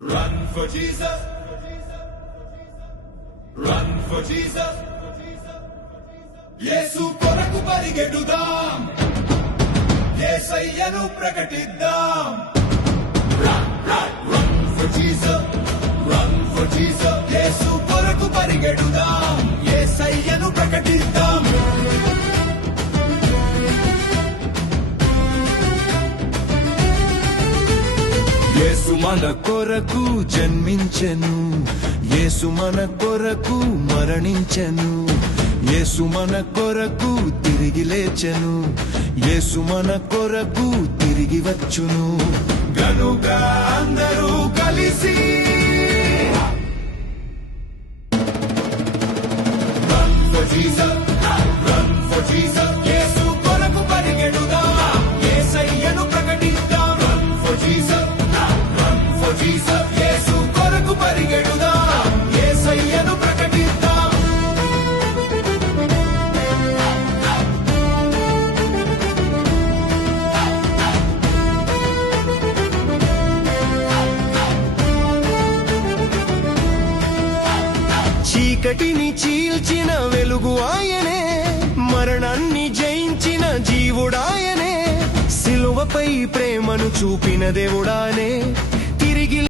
Run for Jesus. Run for Jesus. యేసు కొరకు పరిగెడుదాం, యేసయ్యను ప్రకటిద్దాం. Run, run, run for Jesus. Run for Jesus. యేసు కొరకు పరిగెడుదాం, యేసయ్యను ప్రకటిద్దాం. యేసు మన కొరకు జన్మించెను, యేసు మన కొరకు మరణించెను, యేసు మన కొరకు తిరిగి లేచెను, యేసు మన కొరకు తిరిగి వచ్చును. గనుక అందరూ కలిసి Run for Jesus, run for Jesus. యేసు కొరకు పరిగెడుదాం, యేసయ్యను ప్రకటిద్దాం. Run for Jesus, run for Jesus. యేసు కొరకు పరిగెడుదాం, యేసయ్యను ప్రకటిద్దాం. చీకటిని చీల్చిన వెలుగు ఆయనే, మరణాన్ని జయించిన జీవుడాయనే, సిలువపై ప్రేమను చూపిన దేవుడానే.